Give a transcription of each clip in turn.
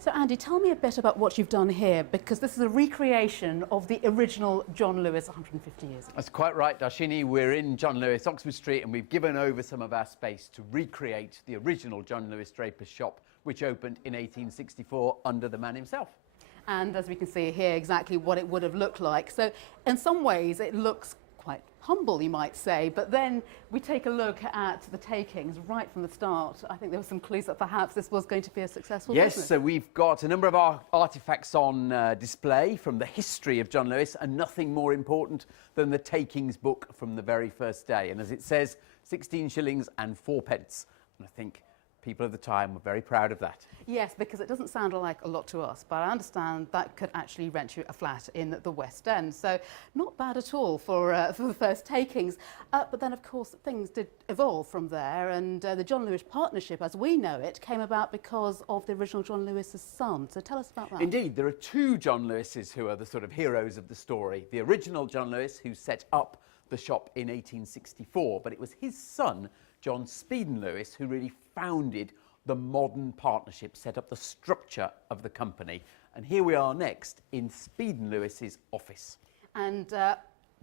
So Andy, tell me a bit about what you've done here, because this is a recreation of the original John Lewis 150 years ago. That's quite right, Darshini. We're in John Lewis, Oxford Street, and we've given over some of our space to recreate the original John Lewis draper's shop, which opened in 1864 under the man himself. And as we can see here, exactly what it would have looked like. So in some ways it looks quite humble, you might say, but then we take a look at the takings right from the start. I think there were some clues that perhaps this was going to be a successful Yes, business. so we've got a number of our artefacts on display from the history of John Lewis, and nothing more important than the takings book from the very first day. And as it says, 16 shillings and 4 pence. And I think people of the time were very proud of that. Yes, because it doesn't sound like a lot to us, but I understand that could actually rent you a flat in the West End. So not bad at all for the first takings. But then, of course, things did evolve from there, and the John Lewis partnership, as we know it, came about because of the original John Lewis's son. So tell us about that. Indeed, there are two John Lewises who are the sort of heroes of the story. The original John Lewis, who set up the shop in 1864, but it was his son, John Speeden Lewis, who really founded the modern partnership, set up the structure of the company. And here we are next in Speeden Lewis's office. And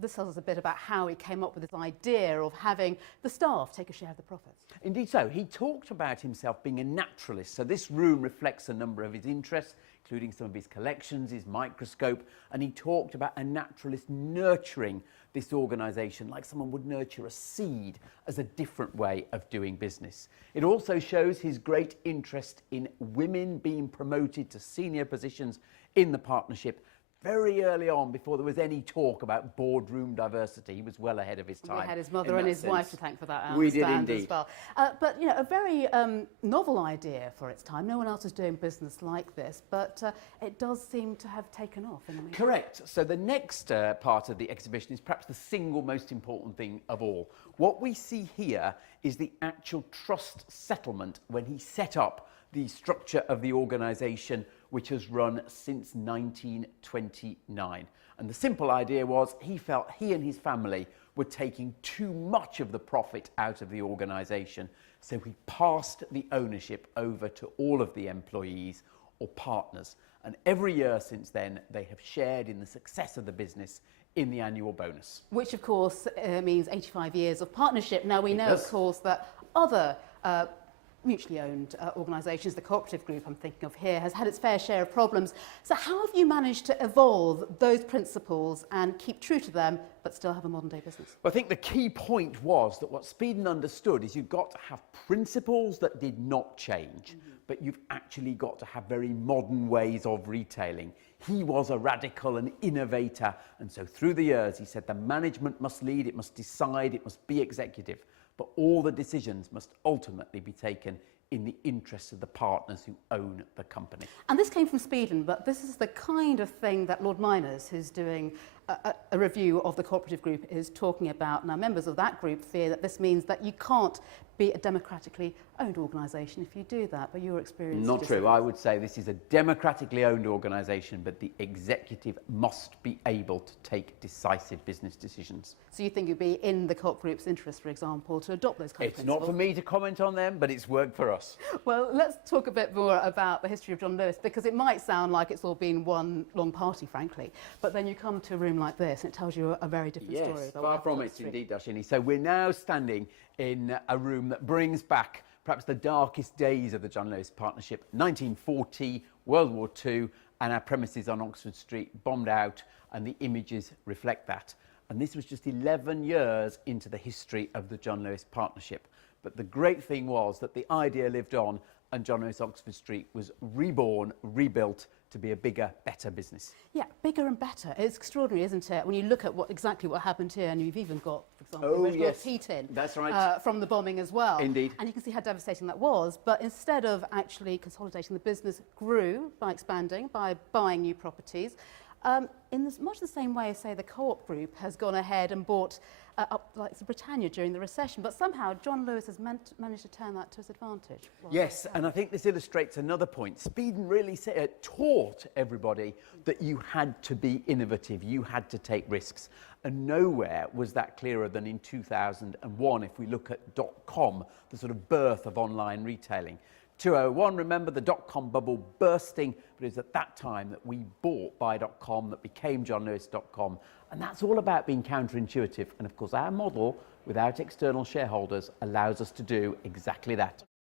this tells us a bit about how he came up with this idea of having the staff take a share of the profits. Indeed so. He talked about himself being a naturalist. So this room reflects a number of his interests, including some of his collections, his microscope. And he talked about a naturalist nurturing this organisation like someone would nurture a seed as a different way of doing business. It also shows his great interest in women being promoted to senior positions in the partnership very early on, before there was any talk about boardroom diversity. He was well ahead of his time. We had his mother and his wife to thank for that, I We did understand, indeed. as well. But, you know, a very novel idea for its time. No one else is doing business like this, but it does seem to have taken off in the meantime. Correct. So the next part of the exhibition is perhaps the single most important thing of all. What we see here is the actual trust settlement when he set up the structure of the organisation, which has run since 1929. And the simple idea was he felt he and his family were taking too much of the profit out of the organisation, so he passed the ownership over to all of the employees or partners. And every year since then, they have shared in the success of the business in the annual bonus. Which, of course, means 85 years of partnership. Now, we know, of course, that other mutually owned organisations, the cooperative group I'm thinking of here, has had its fair share of problems. So how have you managed to evolve those principles and keep true to them, but still have a modern day business? Well, I think the key point was that what Speeden understood is you've got to have principles that did not change, but you've actually got to have very modern ways of retailing. He was a radical and innovator, and so through the years he said the management must lead, it must decide, it must be executive, but all the decisions must ultimately be taken in the interests of the partners who own the company. And this came from Speeden, but this is the kind of thing that Lord Miners, who's doing a review of the cooperative group, is talking about. Now, members of that group fear that this means that you can't be a democratically owned organisation if you do that, but your experience... Not true. I would say this is a democratically owned organisation, but the executive must be able to take decisive business decisions. So you think it'd be in the co-op group's interest, for example, to adopt those kind of It's principles? not for me to comment on them, but it's worked for us. Well, let's talk a bit more about the history of John Lewis, because it might sound like it's all been one long party, frankly, but then you come to a room like this and it tells you a very different story. Yes, about far what from happened on it the street. indeed, Darshini. So we're now standing in a room that brings back perhaps the darkest days of the John Lewis partnership, 1940, World War II, and our premises on Oxford Street bombed out, and the images reflect that. And this was just 11 years into the history of the John Lewis partnership. But the great thing was that the idea lived on, and John Lewis Oxford Street was reborn, rebuilt to be a bigger, better business. Yeah, bigger and better. It's extraordinary, isn't it? When you look at exactly what happened here, and you've even got, for example, the original heat-in. That's right. From the bombing as well. Indeed. And you can see how devastating that was. But instead of actually consolidating, the business grew by expanding, by buying new properties. In much the same way as, say, the co-op group has gone ahead and bought up like Britannia during the recession, but somehow John Lewis has managed to turn that to his advantage. Yes, and I think this illustrates another point. Speeden really taught everybody that you had to be innovative, you had to take risks. And nowhere was that clearer than in 2001, if we look at .com, the sort of birth of online retailing. 2001, remember the dot-com bubble bursting, but it was at that time that we bought buy.com that became johnlewis.com. And that's all about being counterintuitive. And of course, our model without external shareholders allows us to do exactly that.